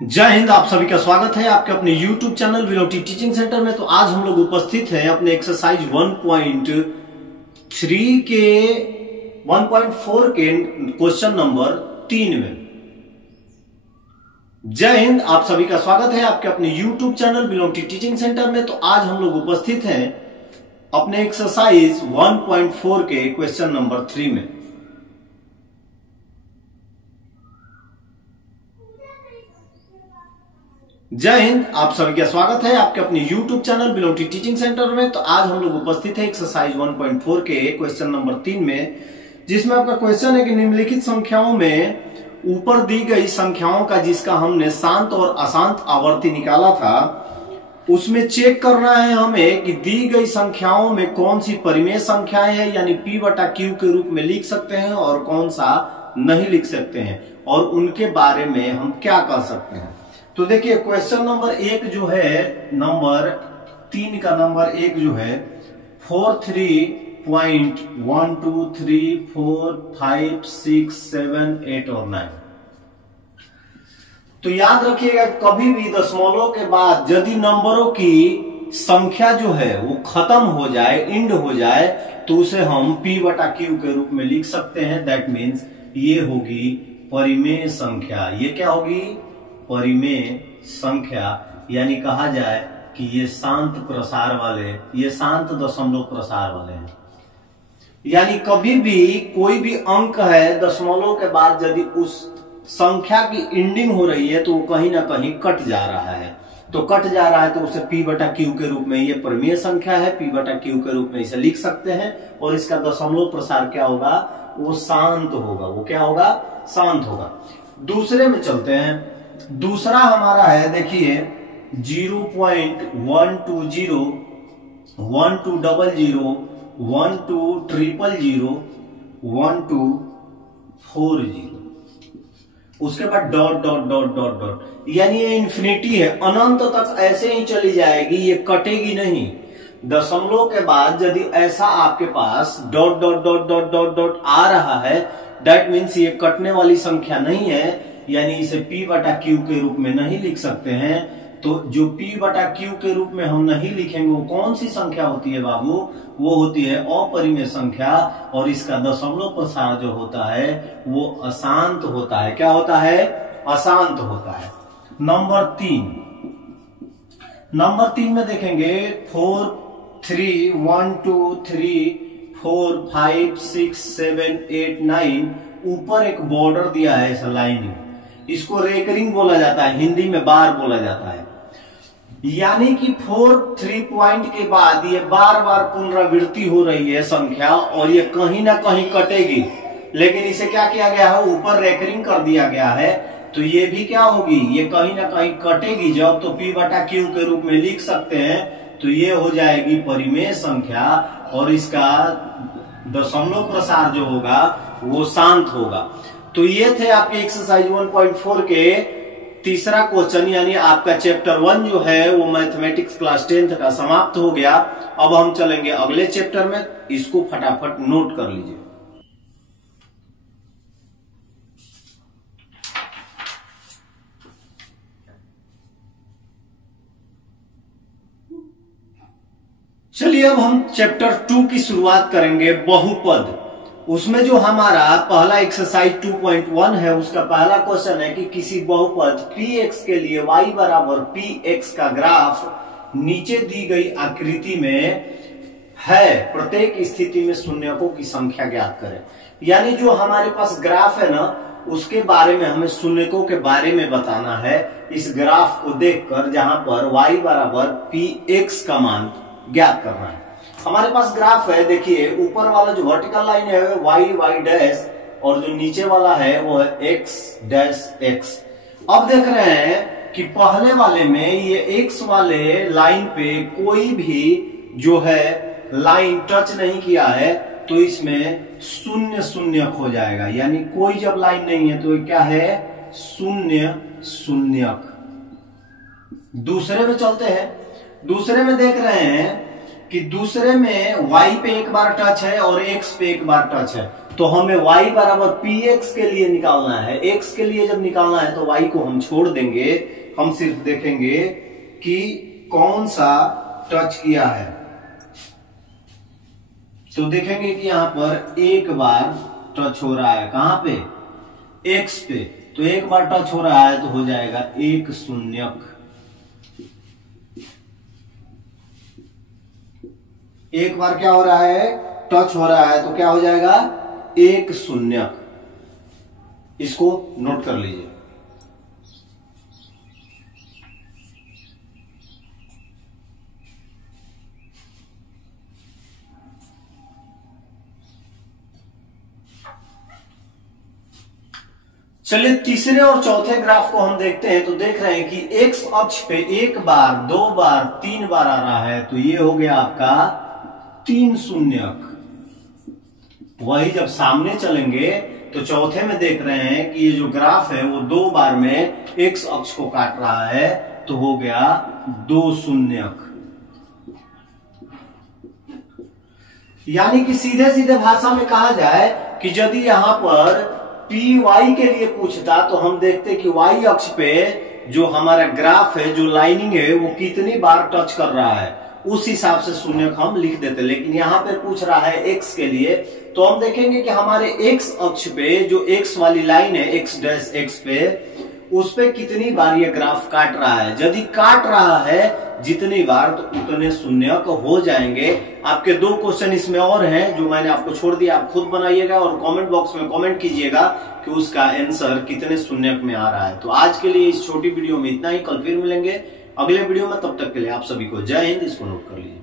जय हिंद। आप सभी का स्वागत है आपके अपने YouTube चैनल विलोटी टीचिंग सेंटर में। तो आज हम लोग उपस्थित हैं अपने एक्सरसाइज 1.3 के 1.4 के क्वेश्चन नंबर 3 में। जय हिंद। आप सभी का स्वागत है आपके अपने YouTube चैनल विलोटी टीचिंग सेंटर में। तो आज हम लोग उपस्थित हैं अपने एक्सरसाइज 1.4 के क्वेश्चन नंबर 3 में। जय हिंद। आप सभी का स्वागत है आपके अपने YouTube चैनल विलोटी टीचिंग सेंटर में। तो आज हम लोग उपस्थित है एक्सरसाइज 1.4 के क्वेश्चन नंबर 3 में, जिसमें आपका क्वेश्चन है कि निम्नलिखित संख्याओं में ऊपर दी गई संख्याओं का जिसका हमने शांत और अशांत आवर्ती निकाला था, उसमें चेक करना है हमें कि दी गई संख्याओं में कौन सी परिमेय संख्याएं हैं, यानी P/Q के रूप में लिख सकते हैं और कौन सा नहीं लिख सकते हैं, और उनके बारे में हम क्या कर सकते हैं। तो देखिए क्वेश्चन नंबर 1 जो है, नंबर 3 का नंबर 1 जो है 43.1234567 और 9। तो याद रखिएगा कभी भी दशमलव के बाद यदि नंबरों की संख्या जो है वो खत्म हो जाए, इंड हो जाए, तो उसे हम P/Q के रूप में लिख सकते हैं। दैट मीन्स ये होगी परिमेय संख्या। ये क्या होगी? परिमेय संख्या, यानी कहा जाए कि ये शांत प्रसार वाले, ये शांत दशमलव प्रसार वाले हैं। यानी कभी भी कोई भी अंक है दशमलव के बाद यदि उस संख्या की इंडिंग हो रही है तो वो कहीं ना कहीं कट जा रहा है। तो कट जा रहा है तो उसे P/Q के रूप में, ये परिमेय संख्या है, P/Q के रूप में इसे लिख सकते हैं। और इसका दशमलव प्रसार क्या होगा? वो शांत होगा। वो क्या होगा? शांत होगा। दूसरे में चलते हैं। दूसरा हमारा है, देखिए 0.120 1200 1200 1240। उसके बाद dot dot dot dot dot, यानी ये इन्फिनिटी है, अनंत तक ऐसे ही चली जाएगी, ये कटेगी नहीं। दशमलव के बाद यदि ऐसा आपके पास dot dot dot dot dot dot आ रहा है, दैट मीन्स ये कटने वाली संख्या नहीं है, यानी इसे P/Q के रूप में नहीं लिख सकते हैं। तो जो P/Q के रूप में हम नहीं लिखेंगे वो कौन सी संख्या होती है बाबू? वो होती है अपरिमेय संख्या, और इसका दशमलव प्रसार जो होता है वो अशांत होता है। क्या होता है? अशांत होता है। नंबर 3 में देखेंगे 4 3 1 2 3 4 5 6 7 8 9। ऊपर एक बॉर्डर दिया है, ऐसा लाइनिंग, इसको रेकरिंग बोला जाता है, हिंदी में बार बोला जाता है। यानी कि 3 पॉइंट के बाद ये बार बार पुनरावृत्ति हो रही है संख्या, और ये कहीं ना कहीं कटेगी, लेकिन इसे क्या किया गया है? ऊपर रेकरिंग कर दिया गया है। तो ये भी क्या होगी? ये कहीं ना कहीं कटेगी। जब तो P/Q के रूप में लिख सकते हैं, तो ये हो जाएगी परिमेय संख्या, और इसका दशमलव प्रसार जो होगा वो शांत होगा। तो ये थे आपके एक्सरसाइज 1.4 के तीसरा क्वेश्चन, यानी आपका चैप्टर 1 जो है वो मैथमेटिक्स क्लास 10th का समाप्त हो गया। अब हम चलेंगे अगले चैप्टर में, इसको फटाफट नोट कर लीजिए। चलिए अब हम चैप्टर 2 की शुरुआत करेंगे, बहुपद। उसमें जो हमारा पहला एक्सरसाइज 2.1 है, उसका पहला क्वेश्चन है कि किसी बहुपद Px के लिए y बराबर Px का ग्राफ नीचे दी गई आकृति में है, प्रत्येक स्थिति में शून्यकों की संख्या ज्ञात करें। यानी जो हमारे पास ग्राफ है ना, उसके बारे में हमें शून्यकों के बारे में बताना है। इस ग्राफ को देखकर जहां पर y बराबर Px का मान ज्ञात करना है। हमारे पास ग्राफ है, देखिए ऊपर वाला जो वर्टिकल लाइन है y डैश, और जो नीचे वाला है वो है x डैश x। अब देख रहे हैं कि पहले वाले में ये x वाले लाइन पे कोई भी जो है लाइन टच नहीं किया है, तो इसमें शून्य शून्यक हो जाएगा। यानी कोई जब लाइन नहीं है तो ये क्या है? शून्य शून्यक। दूसरे में चलते हैं। दूसरे में देख रहे हैं कि दूसरे में y पे एक बार टच है और x पे एक बार टच है, तो हमें y बराबर px के लिए निकालना है। x के लिए जब निकालना है तो y को हम छोड़ देंगे, हम सिर्फ देखेंगे कि कौन सा टच किया है। तो देखेंगे कि यहां पर एक बार टच हो रहा है, कहां पे, x पे। तो एक बार टच हो रहा है तो हो जाएगा एक शून्यक। एक बार क्या हो रहा है, टच हो रहा है, तो क्या हो जाएगा, एक शून्यक। इसको नोट कर लीजिए। चलिए तीसरे और चौथे ग्राफ को हम देखते हैं। तो देख रहे हैं कि एक्स अक्ष पे एक बार, दो बार, तीन बार आ रहा है, तो ये हो गया आपका तीन शून्यक। वही जब सामने चलेंगे तो चौथे में देख रहे हैं कि ये जो ग्राफ है वो दो बार में एक्स अक्ष को काट रहा है, तो हो गया दो शून्यक। यानी कि सीधे सीधे भाषा में कहा जाए कि यदि यहां पर पी वाई के लिए पूछता तो हम देखते कि वाई अक्ष पे जो हमारा ग्राफ है, जो लाइनिंग है, वो कितनी बार टच कर रहा है, उस हिसाब से शून्यक हम लिख देते। लेकिन यहां पे पूछ रहा है एक्स के लिए, तो हम देखेंगे कि हमारे एक्स अक्ष पे जो एक्स वाली लाइन है, एक्स डैश एक्स पे, उस पे कितनी बार ये ग्राफ काट रहा है। यदि काट रहा है जितनी बार तो उतने शून्यक हो जाएंगे। आपके दो क्वेश्चन इसमें और हैं जो मैंने आपको छोड़ दिया, आप खुद बनाइएगा और कमेंट बॉक्स में कमेंट कीजिएगा कि उसका आंसर कितने शून्यक में आ रहा है। तो आज के लिए इस छोटी वीडियो में इतना ही, कल फिर मिलेंगे अगले वीडियो में। तब तक के लिए आप सभी को जय हिंद। इसको नोट कर लीजिए।